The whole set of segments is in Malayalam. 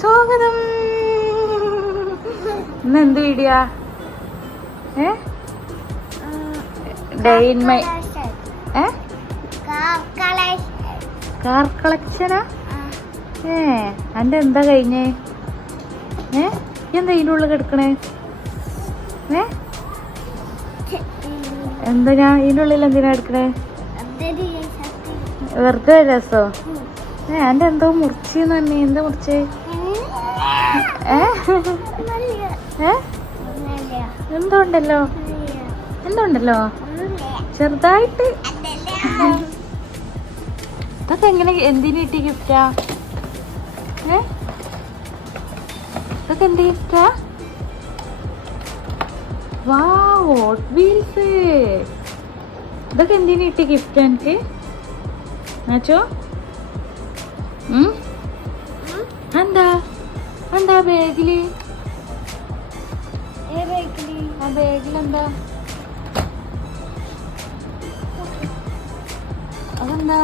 സ്വാഗതം. ഇന്ന് എന്ത് വീഡിയോ? ഏ? ഡേ ഇൻ മൈ ഏ? കാർ കളക്ഷനാ? ഏ അന്റെ എന്താ കഴിഞ്ഞേ? ഏ? എന്താ ഇതിന്റെ ഉള്ളിൽ കിടക്കണേ? ഏ? എന്താ ഞാൻ ഇതിന്റെ ഉള്ളിൽ എന്തിനാ എടുക്കണേ? വെറുതെ രസോ. ഏ എന്റെ എന്തോ മുറിച്ചെന്ന് തന്നെ എന്താ മുറിച്ചേ? ഏ? എന്തോണ്ടല്ലോ? എന്തോ ഉണ്ടല്ലോ എന്തോ ഉണ്ടല്ലോ ചെറുതായിട്ട്. അതൊക്കെ എങ്ങനെ എന്തിനു കിട്ടിയ ഗിഫ്റ്റാ? ഏ? ഇതൊക്കെ എന്ത് ഗിഫ്റ്റാ? വാ ഹോട്ട് വീൽസ് ഇതൊക്കെ എന്തിനു കിട്ടി ഗിഫ്റ്റ് എനിക്ക്? നാച്ചോ? എന്താ? എന്താ ബാഗിൽ ആ ബാഗിലെന്താ അതെന്താ?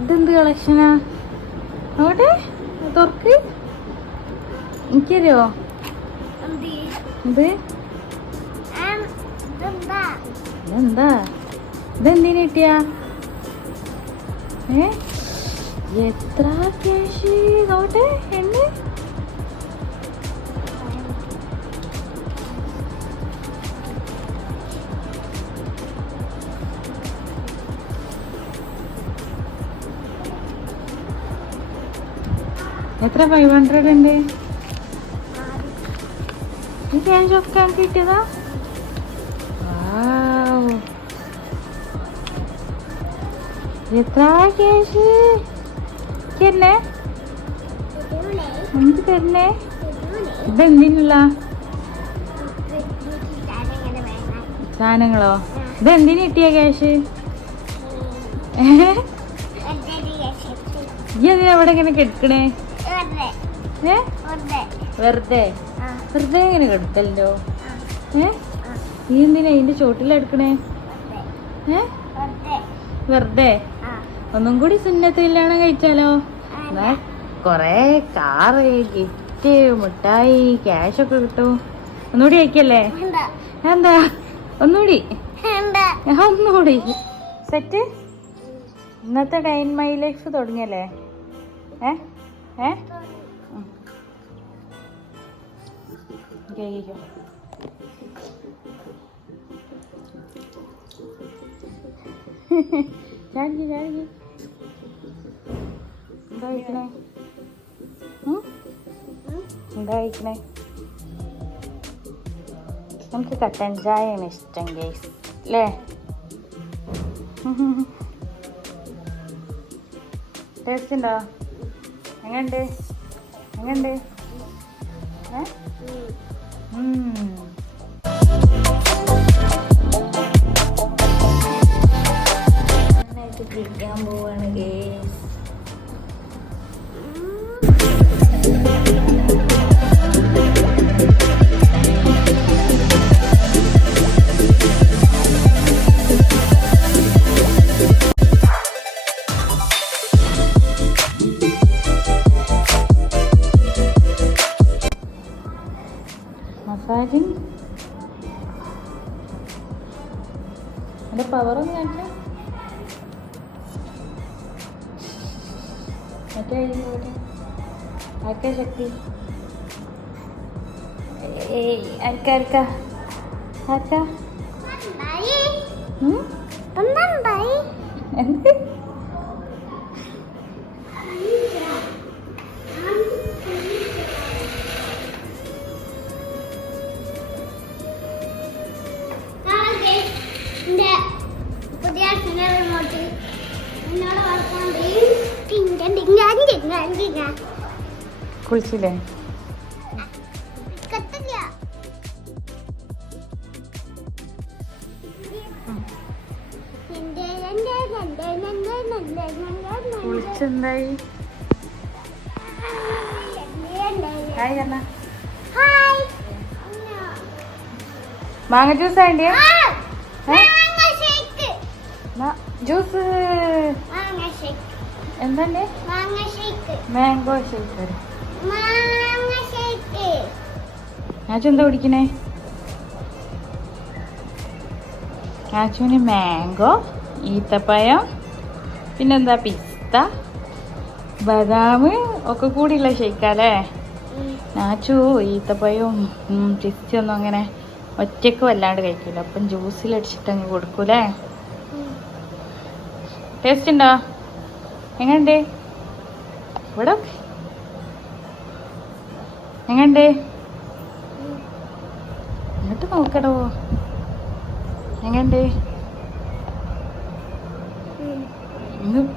ഇതെന്ത് കളക്ഷനാ അവിടെ? തുറക്ക്? എനിക്കറിയോ? ഇത് ഇതെന്താ ഇതെന്തിനു കിട്ടിയ ഏ എത്ര ക്യാഷ് നോട്ടെ എണ്ണ എത്ര ഫൈവ് ഹൺഡ്രഡ് ഉണ്ട് ഈ of കിട്ടിയതാ Wow. എത്ര ക്യാഷ് തരണേ എനിക്ക് തരണേ ഇതെന്തിനുള്ള സാധനങ്ങളോ? ഇതെന്തിനു കിട്ടിയ ക്യാഷ് ഈ അതിന് എവിടെ ഇങ്ങനെ കെടുക്കണേ ഏ? വെറുതെ. വെറുതെ? ഇങ്ങനെ കിടക്കല്ലോ ഏ? നീ എന്തിനാ ഇതിന്റെ ചോട്ടിലെടുക്കണേ ഏ? വെറുതെ. ഒന്നും കൂടി സുന്നത്ത് കല്യാണം കഴിച്ചാലോ? കൊറേ കാറ് ഗിഫ്റ്റ് മിഠായി ക്യാഷ് ഒക്കെ കിട്ടും. ഒന്നുകൂടി അയക്കല്ലേ? എന്താ? ഒന്നുകൂടി? ഒന്നുകൂടി. സെറ്റ്? ഇന്നത്തെ ഡൈൻ മൈ ലൈഫ് തുടങ്ങിയല്ലേ? ഏ? ഏ? കഴിക്കോ ചാടിക്ക് ചാടിക്ക് എന്താ കഴിക്കണേ? എന്താ കഴിക്കണേ? നമുക്ക് കട്ടൻ ചായയാണ് ഇഷ്ടം ഗൈസ് അല്ലേ ടേസ്റ്റ് ഉണ്ടോ? എങ്ങണ്ട് എങ്ങണ്ട് ഏ? ഉം. നന്നായിട്ട് കുളിക്കാൻ പോവാണ് ഗേസ് അതിന്റെ പവർ ഒന്ന് കാണിച്ചാ. മറ്റേ ആർക്കാ ശക്തി? ഏയ് ആർക്കാ ആർക്കാ? ആർക്കാ? ഉം? എന്ത്? എന്റെ കുളിച്ചെന്തായി? Hi hi. മാങ്ങ ജ്യൂസ് വേണ്ടിയ? ജ്യൂസ്. ഷേക്ക്. Mango shake. ഞാച്ചു എന്താ കുടിക്കണേ? ഞാച്ചുവിന് മാംഗോ ഈത്തപ്പഴം പിന്നെന്താ പിസ്ത ബദാം ഒക്കെ കൂടിയുള്ള ഷെയ്ക്കാല്ലേ. നാച്ചു ഈത്തപ്പഴവും പിസ്തയൊന്നും അങ്ങനെ ഒറ്റയ്ക്ക് വല്ലാണ്ട് കഴിക്കില്ല അപ്പം ജ്യൂസിലടിച്ചിട്ട് അങ്ങ് കൊടുക്കൂലേ. ടേസ്റ്റ് ഉണ്ടോ? എങ്ങനുണ്ട് ഇവിടെ ഉം. എന്നിട്ട് നോക്കടോ എങ്ങനുണ്ട്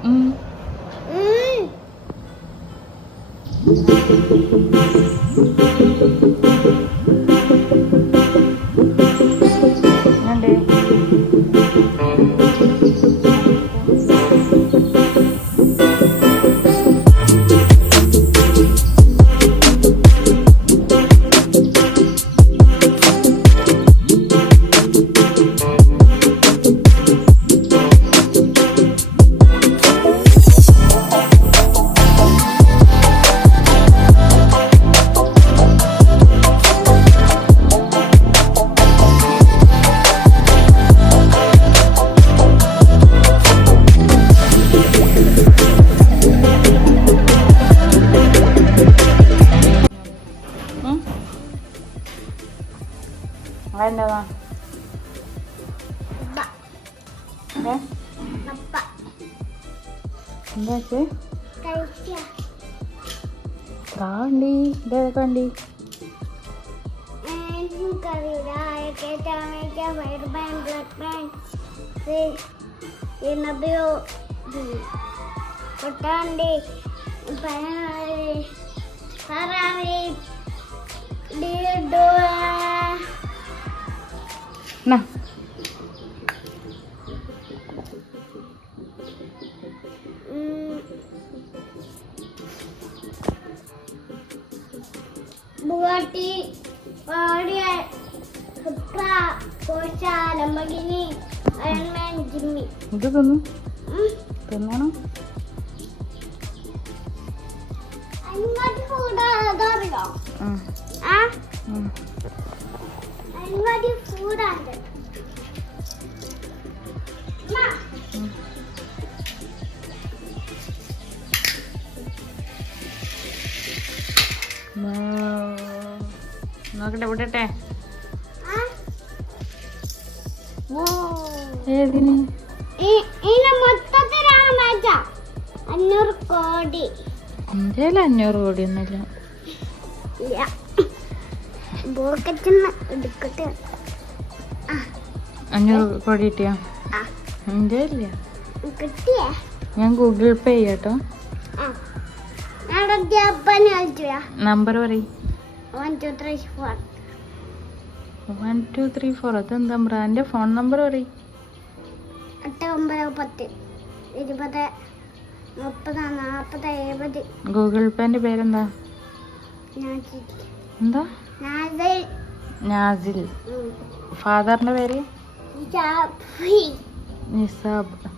ഉം. ബാങ്ക്, ഇത് ഇന്നബിയോ, ഇത് കൊട്ടാണ്ടി, പഴങ്ങൾ, ഫറാറി, ഡിൽഡോ, ഇത് തിന്നു. തിന്നണം. നോക്കട്ടെ വിടട്ടെ ഏതിന്? ഇതിന് മൊത്തത്തിലാണ് മേച്ച അഞ്ഞൂറ് കോടി. എന്റെ അഞ്ഞൂറ് കോടി കിട്ടിയോ? എന്റെ ഇല്ല ഞാൻ ഗൂഗിൾ പേ ചെയ്യട്ടോ. നമ്പർ പറയും. One two three four. അതെന്താ ബ്രാന്റെ ഫോൺ നമ്പർ പറയും. എട്ട് ഒമ്പത് പത്ത് ഇരുപത് മുപ്പത് നാൽപ്പത് എഴുപത്. ഗൂഗിൾ പേന്റെ പേരെന്താ? എന്താ? നാസിൽ. ഫാദറിന്റെ പേര്? നിസാബ്.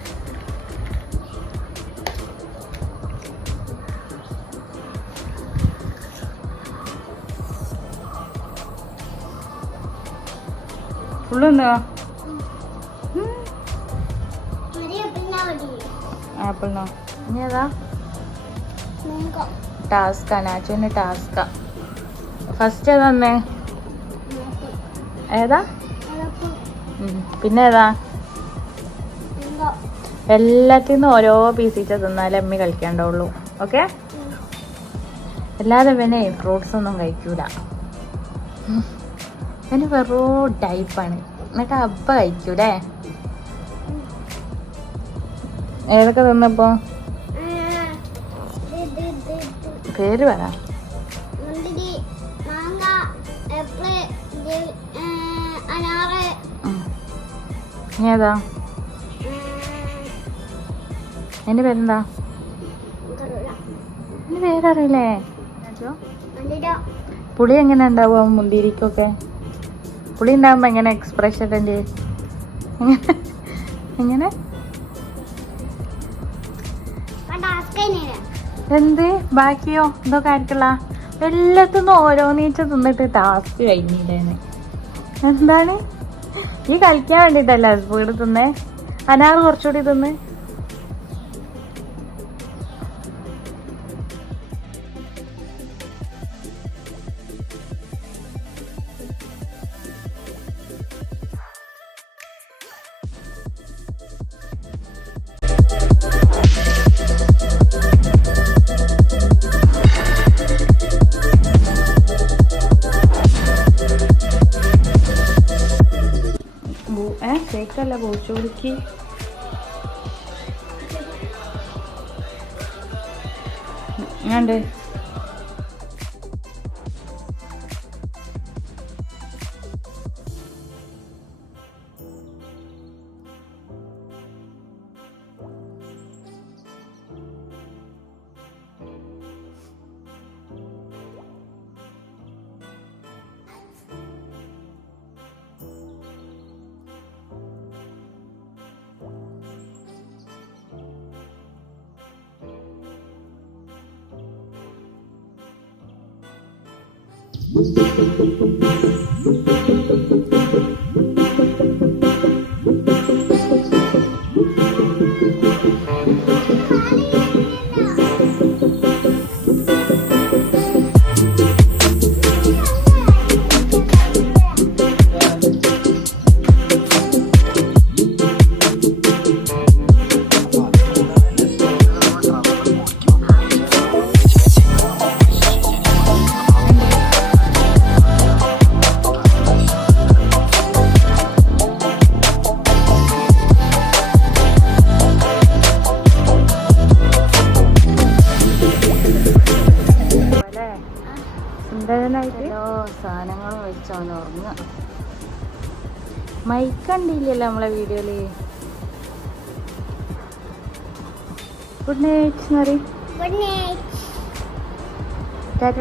പിന്നെ മതി ആപ്പിളിനോ? ഇനി ഏതാ ടാസ്കാ നാച്ചുവിന് ടാസ്കാ ഫസ്റ്റ് ഏതാ? തന്നെ ഏതാ പിന്നെ ഏതാ എല്ലാത്തിൽ നിന്നും ഓരോ പീസിച്ച തിന്നാലേ അമ്മി കളിക്കാണ്ടുള്ളൂ ഓക്കെ? അല്ലാതെ പിന്നെ ഫ്രൂട്ട്സ് ഒന്നും കഴിക്കൂല. ഉം. വെറോ ടൈപ്പാണ് എന്നിട്ട് അപ്പ കഴിക്കൂലേ? ഏതൊക്കെ തിന്നപ്പോ? പേര് പറ. ഏതാ? എന്റെ പേരെന്താ? എന്റെ പേരറിയില്ലേ? പുളി എങ്ങനെ ഉണ്ടാവും മുന്തിരിക്കൊക്കെ? പുളി ഉണ്ടാകുമ്പോൾ എങ്ങനെ എക്സ്പ്രഷൻ എന്റെ എങ്ങനെ എങ്ങനെ? എന്ത്? ബാക്കിയോ? ഇതൊക്കെ ആയിരിക്കല്ല എല്ലാത്തിനും ഓരോന്നീച്ച തിന്നിട്ട് ടാസ്ക് കഴിഞ്ഞില്ലേന്ന്. എന്താണ്? ഈ കളിക്കാൻ വേണ്ടിട്ടല്ല സ്പീഡ് തിന്നേ? അനാറ് കുറച്ചുകൂടി തിന്ന്. ഏ കേക്കല്ല പൂച്ചോടിക്ക് ഞാണ്ട് Música സാധനങ്ങൾ വെച്ചോന്ന് ഉറങ്ങുക മൈക്ക് കണ്ടില്ലല്ലോ നമ്മളെ വീഡിയോയിൽ ഗുഡ് നൈറ്റ് എന്ന് പറയും ഗുഡ് നൈറ്റ് ടാറ്റ